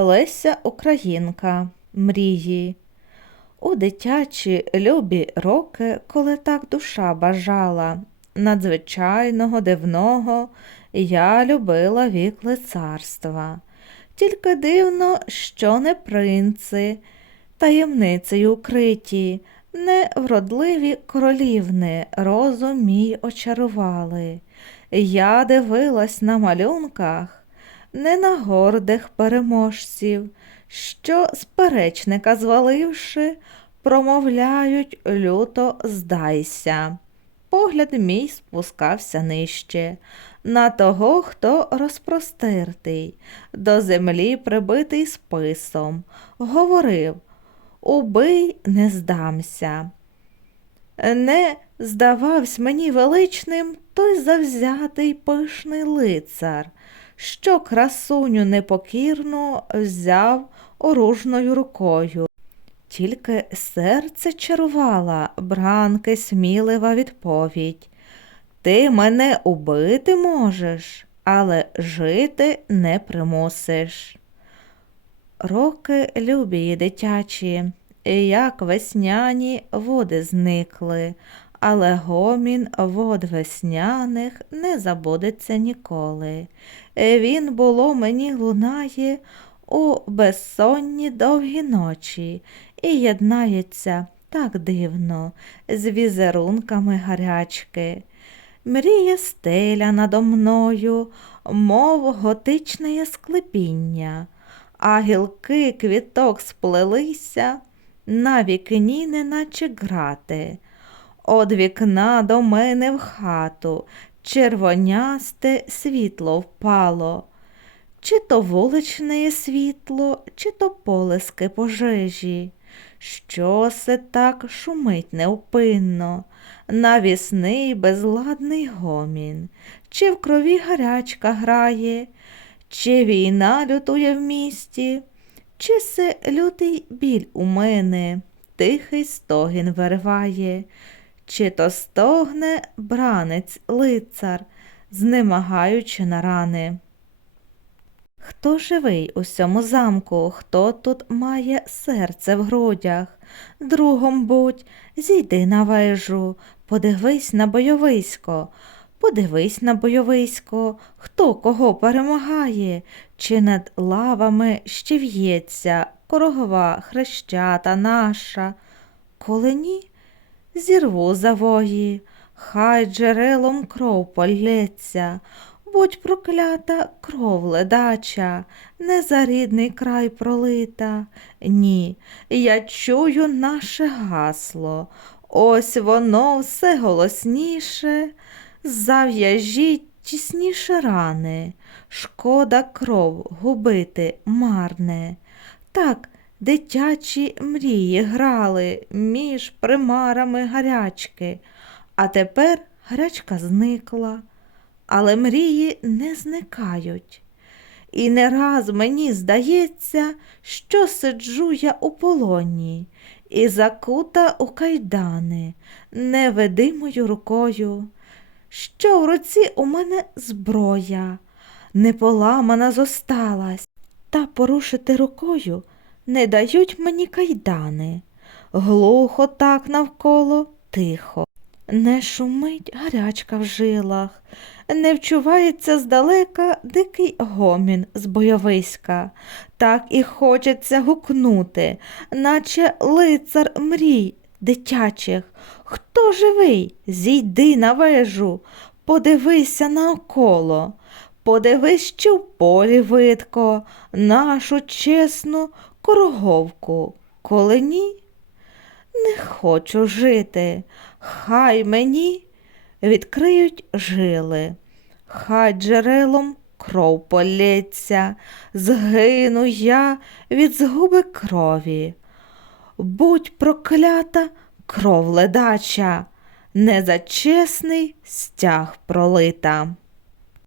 Леся Українка. Мрії. У дитячі любі роки, коли так душа бажала, надзвичайного дивного я любила вік лицарства. Тільки дивно, що не принци, таємницею укриті, не вродливі королівни розум мій очарували. Я дивилась на малюнках, не на гордих переможців, що сперечника зваливши, промовляють люто здайся. Погляд мій спускався нижче, на того, хто розпростертий, до землі прибитий списом, говорив Убий, не здамся. Не здававсь мені величним той завзятий пишний лицар, що красуню непокірно взяв оружною рукою. Тільки серце чарувала бранки смілива відповідь. Ти мене убити можеш, але жити не примусиш. Роки любі дитячі, як весняні води зникли, але гомін вод весняних не забудеться ніколи. Він було мені лунає у безсонні довгі ночі і єднається так дивно з візерунками гарячки. Мріє стеля надо мною, мов готичне склепіння, а гілки квіток сплелися на вікні, неначе грати. Од вікна до мене в хату червонясте світло впало. Чи то вуличне світло, чи то полиски пожежі. Що се так шумить невпинно, навісний безладний гомін, чи в крові гарячка грає, чи війна лютує в місті, чи се лютий біль у мене, тихий стогін вириває, чи то стогне бранець лицар, знемагаючи на рани. Хто живий у сьому замку, хто тут має серце в грудях? Другом будь, зійди на вежу, подивись на бойовисько, подивись на бойовисько, хто кого перемагає, чи над лавами ще в'ється корогова хрещата наша. Коли ні, зірву завої, хай джерелом кров полється, будь проклята кров ледача, не за рідний край пролита. Ні, я чую наше гасло, ось воно все голосніше, зав'яжіть тісніше рани, шкода кров губити марне. Так, дитячі мрії грали між примарами гарячки, а тепер гарячка зникла. Але мрії не зникають. І не раз мені здається, що сиджу я у полоні і закута у кайдани невидимою рукою, що в руці у мене зброя, не поламана зосталась, та порушити рукою не дають мені кайдани. Глухо так навколо тихо. Не шумить гарячка в жилах, не вчувається здалека дикий гомін з бойовиська. Так і хочеться гукнути, наче лицар мрій дитячих. Хто живий? Зійди на вежу, подивися наоколо, подивись, чи в полі видко, нашу чесну короговку. Коли ні, не хочу жити, хай мені відкриють жили, хай джерелом кров полється, згину я від згуби крові. Будь проклята кров ледача, не за чесний стяг пролита.